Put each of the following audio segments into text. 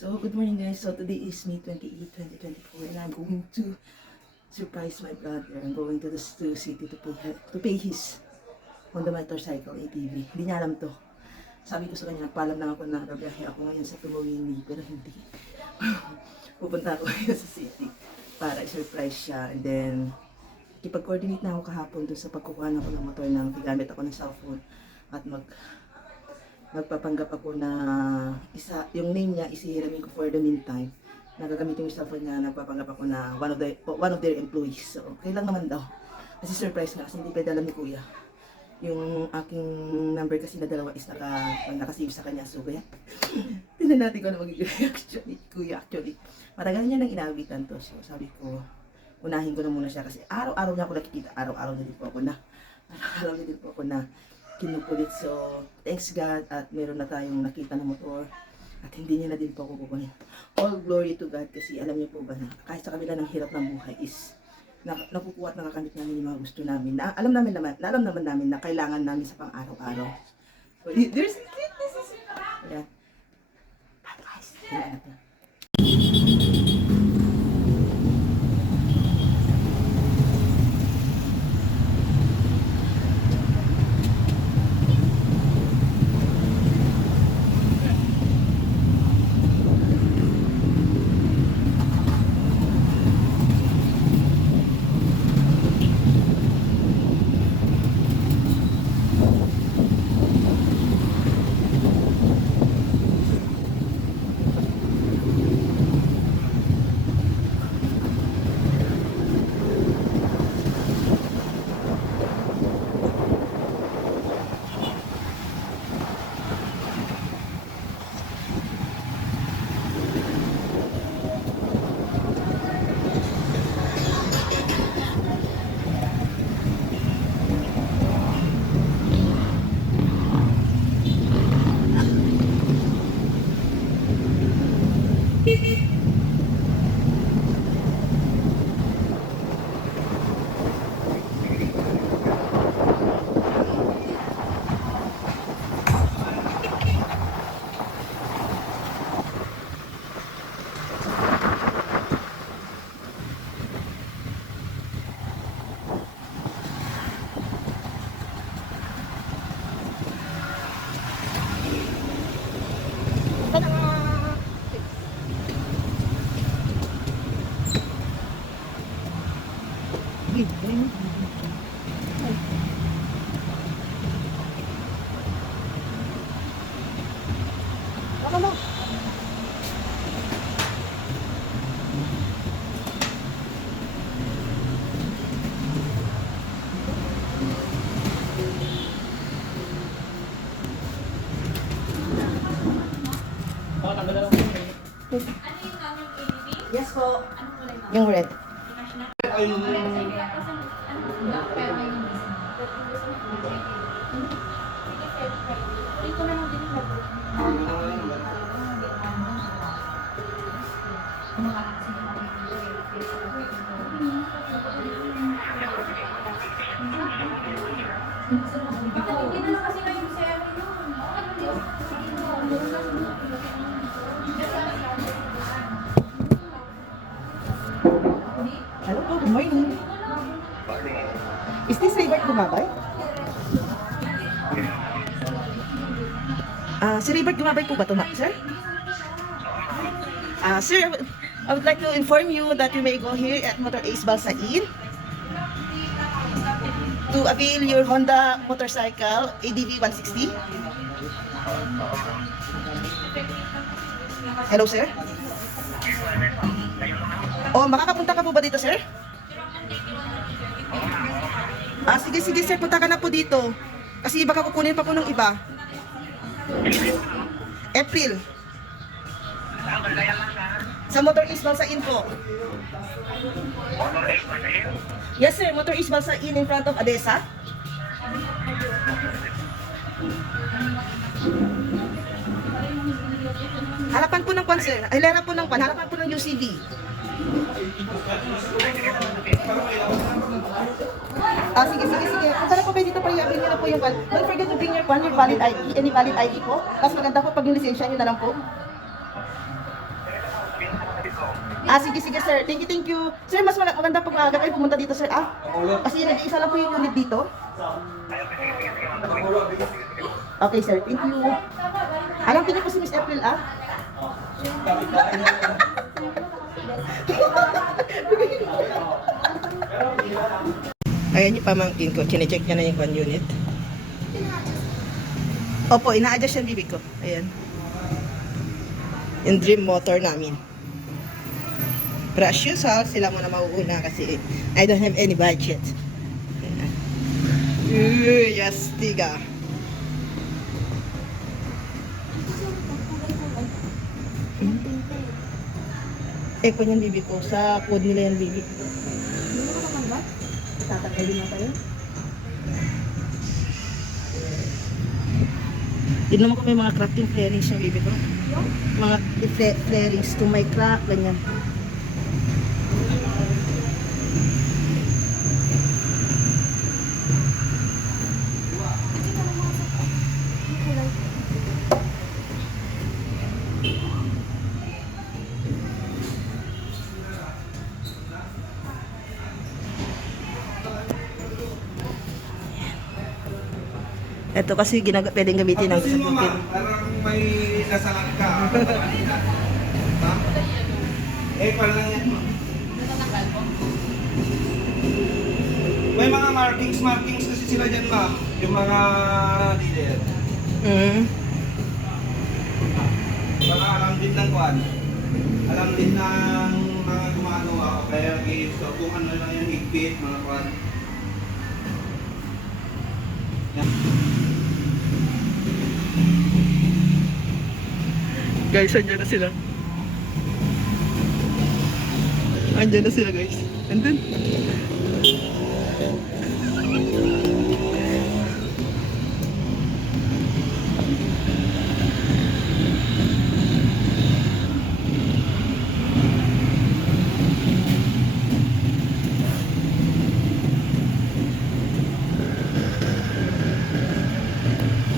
So, good morning guys. So, today is May 28, 2024 and I'm going to surprise my brother. I'm going to the to city to pay, to pay his Honda motorcycle ATV. Hindi niya alam to. Sabi ko sa kanya, nagpaalam lang ako na gabiyahe ako ngayon sa Tumawini, pero hindi. Pupunta ako ngayon sa city para i-surprise siya and then ikipag-coordinate na ako kahapon doon sa pagkukuha ko ng motor ng gamit ako ng cellphone at mag magpapanggap ako na isa, yung name niya isihiramin ko for the meantime. Nagagamitin yung cellphone niya, nagpapanggap ako na one of the one of their employees. So, okay lang naman daw. Kasi surprise nga, kasi hindi pwede alam ni Kuya. Yung aking number kasi na dalawa is naka, nakasave sa kanya. So, kaya, tingnan natin kung ano magiging reaction ni Kuya actually. Matagal niya nang inawitan to. So, sabi ko, unahin ko na muna siya kasi araw-araw niya ako nakikita. Araw-araw na din po ako na, araw-araw na din po ako na kinukulit. So, thanks God at meron na tayong nakita na motor at hindi niya na din po kukunin. All glory to God kasi alam niyo po ba na kahit sa kabila ng hirap ng buhay is na, nakukuha at nakakamit namin yung mga gusto namin. Na, alam namin naman, na alam naman namin na kailangan namin sa pang-araw-araw. So, there's a kid, this is Ayan. Bye guys. Tingnan natin. Yes po. Yung red. Bakit hindi na lang kasi kayo sa amin Hello po, good morning. Is this Raybert Gumabay? Ah, si Raybert Gumabay po ba ito, sir? Ah, sir, I would- I would like to inform you that you may go here at Motor Ace Balsain to avail your Honda motorcycle ADV 160. Hello, sir? Oh, makakapunta ka po ba dito, sir? Ah, sige, sige, sir. Punta ka na po dito. Kasi baka kukunin pa po ng iba. April. Sa Motor East Balsain po. Yes, sir. Motor East Balsain in front of Adesa. Harapan po ng kwan, sir. Lera po ng kwan. Harapan po ng UCV. Ah, sige, sige, sige. Punta na po kayo dito para i-avail nyo na po yung kwan. Don't forget to bring your kwan, your valid ID, any valid ID po. Mas maganda po pag yung lisensya nyo na lang po. Ah, sige, sige, sir. Thank you, thank you. Sir, mas mag- maganda pag maaga kayo pumunta dito, sir. Ah, kasi nag-iisa lang po yung unit dito. Okay, sir. Thank you. Alam niyo po si Miss April, ah? Ayan yung pamangkin ko. Chinecheck niya na yung one unit. Opo, ina-adjust yung bibig ko. Ayan. Yung dream motor namin. Pero as usual, sila muna mauuna kasi I don't have any budget. Ayan. Uy, yes, tiga. Eh, kung yung bibig ko, sa code nila yung bibig. Tatanggalin na tayo. Yun naman ko may mga cracking flarings yung bibig ko. Mga fla- flarings to my crack, ganyan. Ito kasi ginag pwedeng gamitin ng sa ma, parang may nasalat ka. ha? Eh, lang yan ma. May mga markings, markings kasi sila dyan ma. Yung mga dealer. Mm. Para alam din ng kwan. Alam din ng mga gumagawa. Kaya so, kung ano lang yung higpit, mga kwan. Guys, andyan na sila. Andyan na sila guys. Andun.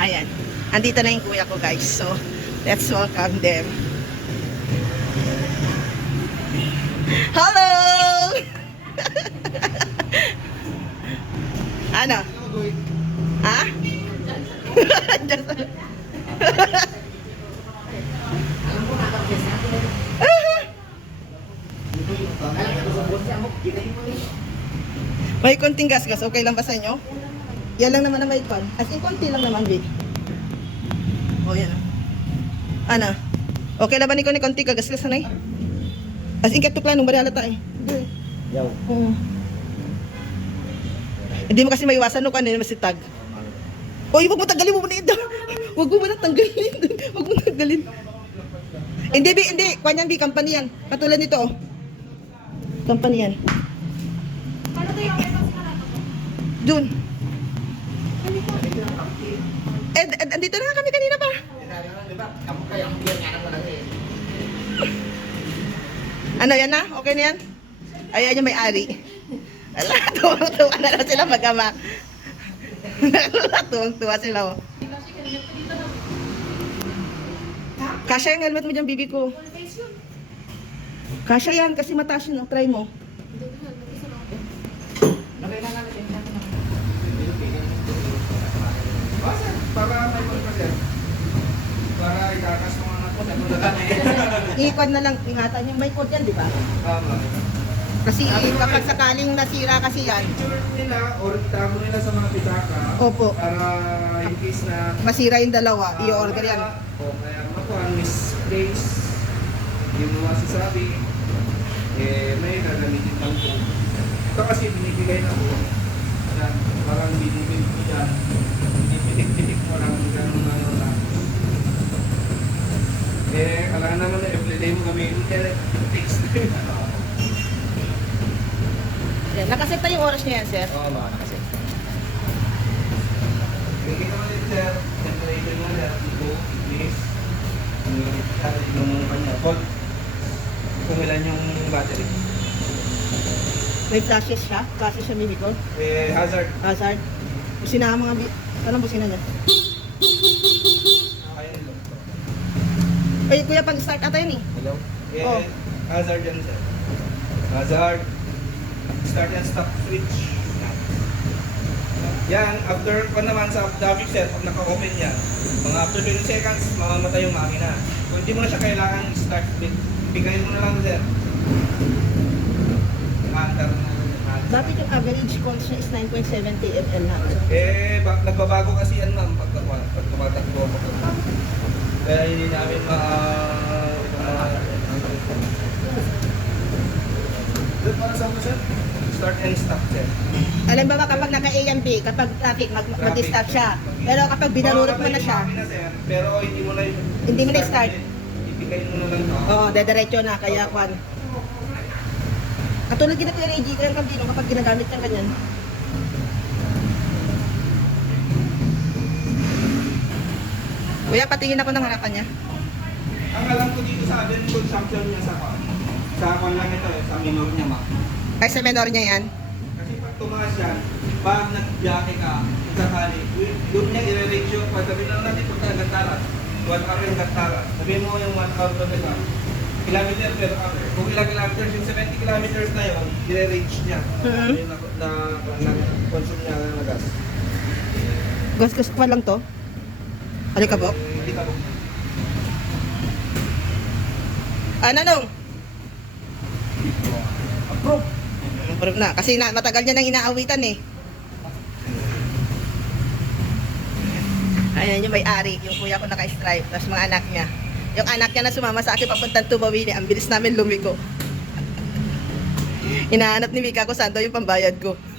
Ayan. Andito na yung kuya ko guys. So, let's welcome them. Hello! ano? Ha? May konting gas-gas, okay lang ba sa inyo? Yan lang naman ang may kon. As in, konti lang naman, Vic. O, yan. Ana? Okay lang ba ni ko ni konti kagas-gas na eh? As in, kato planong bari halata eh. Yaw. Oo. Hindi mo kasi maiwasan no kanina masitag. Oy, wag mo tanggalin mo muna ito. Wag mo muna tanggalin. Wag mo tanggalin. Hindi, bi, hindi. Kwan yan, bi. Company yan. Katulad nito, oh. Company yan. Ano to yung ito sinarado ko? Dun. Eh, eh, andito na kami kanina pa. Ano yan na? Okay na yan? Ayan yung may-ari. Ala, tuwang-tuwa na lang sila mag-ama. Tuwang-tuwa sila. Oh. Kasya yung helmet mo dyan, bibi ko. Kasya yan, kasi mataas yun. oh. Try mo. Para may pagkasya. Para itakas ng Ikon na lang, ingatan yung may code yan, di ba? Tama. Kasi kapag sakaling nasira kasi yan, Picture nila or itago nila sa mga pitaka. Opo. Para in case na masira yung dalawa, i-order yan. O kaya makuha misplace yung mga sasabi eh may gagamitin lang po. Ito kasi binibigay na po na parang dyan. Pinipitik-pitik mo lang ganun ano lang. Eh, kailangan naman na everyday mo gamitin kaya text. Yan, nakaset na yung oras niya yan, sir. Oo, mga kasi. Bigyan naman dito sir, temperature mo sir, ito, English, yung kanya, volt, kung ilan yung battery. May flashes siya, kasi siya mini gold. Eh, hazard, Hazard. Busina mga. Anong busina niya? kaya nilo. Ay, kuya, pag start ata yun eh. Hello? Eh, Oh. Hazard yan sir. Hazard. Start and stop switch. Yan, after pa naman sa traffic set, pag naka-open yan, mga after 20 seconds, mamamatay yung makina. Kung hindi mo na siya kailangan start, bigayin mo na lang sir. Under na. Bakit yung average cost niya is 9.70 ml na? Eh, ba, nagbabago kasi yan ma'am pag, pag tumatakbo ako. Kaya hindi namin ma... Doon para sa sir? Start and stop sir. Alam ba ba kapag naka-A and B, kapag traffic, mag, mag-start siya. Pero kapag binarurot mo na siya, pero hindi mo na Hindi mo na start. Ibigay mo na lang to. oo, dediretso na, kaya kwan. Katulad kita kay Reggie, kaya kapag ginagamit ng ganyan. Kuya, patingin ako ng harapan niya. Ang alam ko dito sa atin, consumption niya sa sa kwan lang ito, eh, sa minor niya ma'am. Ay, sa menor niya yan. Kasi pag tumaas yan, pag nag-biyahe ka, kung sakali, doon niya i-range yung, pag sabihin lang natin pagka nagtaras, 1 hour yung nagtaras. Sabihin mo yung 1 hour pa nila, kilometer per hour. Kung ilang kilometers, yung 70 kilometers na yun, i-range niya. Mhm. Yung na, na, na, consume niya ng gas. Gas-gas pa lang to. Ano ka po? Hindi ka Ano nung? Approve! Approve na. Kasi na, matagal niya nang inaawitan eh. Ayan yung may-ari, yung kuya ko naka-stripe, tapos mga anak niya. Yung anak niya na sumama sa akin papuntang Tumawini, ang bilis namin lumiko. Hinahanap ni Mika ko saan daw yung pambayad ko.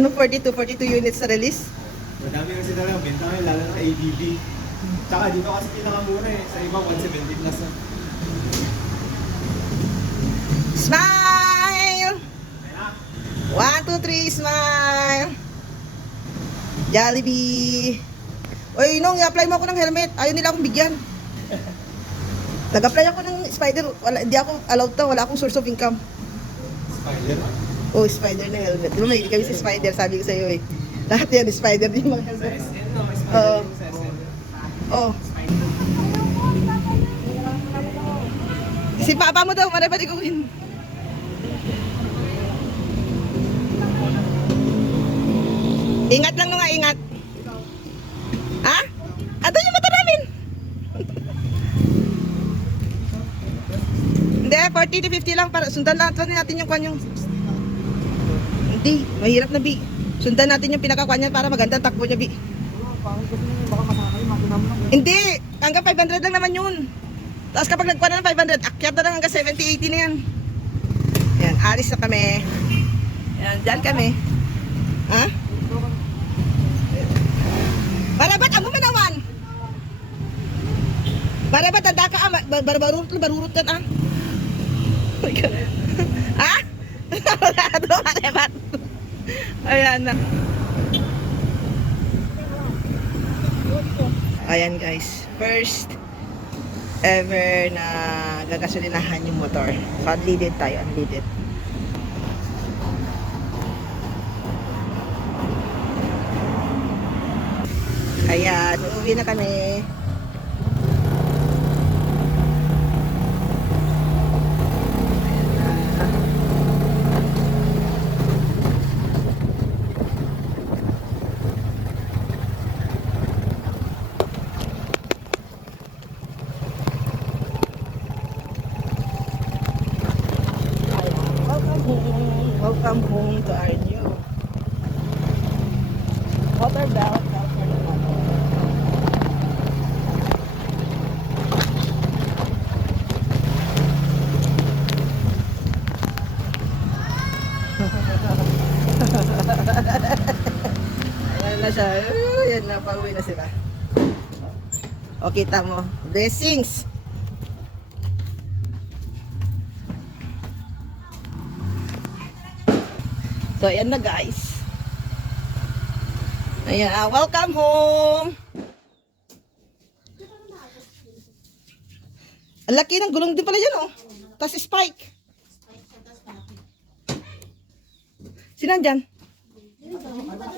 Ano 42? 42 units na release? Madami kasi talaga benta ngayon, lalo na ABB. Tsaka dito kasi pinakamura eh. Sa iba, 170 plus na. Smile! One, two, three, smile! Jollibee! Oy, Nong, i-apply mo ako ng helmet. Ayaw nila akong bigyan. Nag-apply ako ng spider. Wala, hindi ako allowed to. Wala akong source of income. Spider. Oh, spider na helmet. Di ba may kami sa spider, sabi ko sa'yo eh. Lahat yan, spider din mga Sa. SM no, spider sa SM. Oh. Si papa mo daw, marami pati kuhin. Ingat lang nga, ingat. Ha? Ato yung mata namin. Hindi, 40 to 50 lang para sundan lang natin yung kwan yung... Hindi, mahirap na bi. Sundan natin yung pinakakuan niya para maganda ang takbo niya bi. Hindi, hanggang 500 lang naman yun. Tapos kapag nagkuha na ng 500, akyat na lang hanggang 70, 80 na yan. Yan, alis na kami. Yan, dyan kami. Ha? Barabat, ang gumanawan. Barabat, tanda ka, ah. Bar- Barbarurot, barurot ka, ah. Oh ha? Ayan na. Ayan guys, first ever na gagasolinahan yung motor. So, unleaded tayo, unleaded. Ayan, uuwi na kami. Welcome home. Welcome home to our new Water Belt. Ayan na siya. Uh, yan na, pauwi na sila. O, kita mo. Blessings! So, ayan na guys. Ayan, ah, welcome home! Ang laki ng gulong din pala yan, oh. Tapos spike. Sinan dyan? Sinan dyan?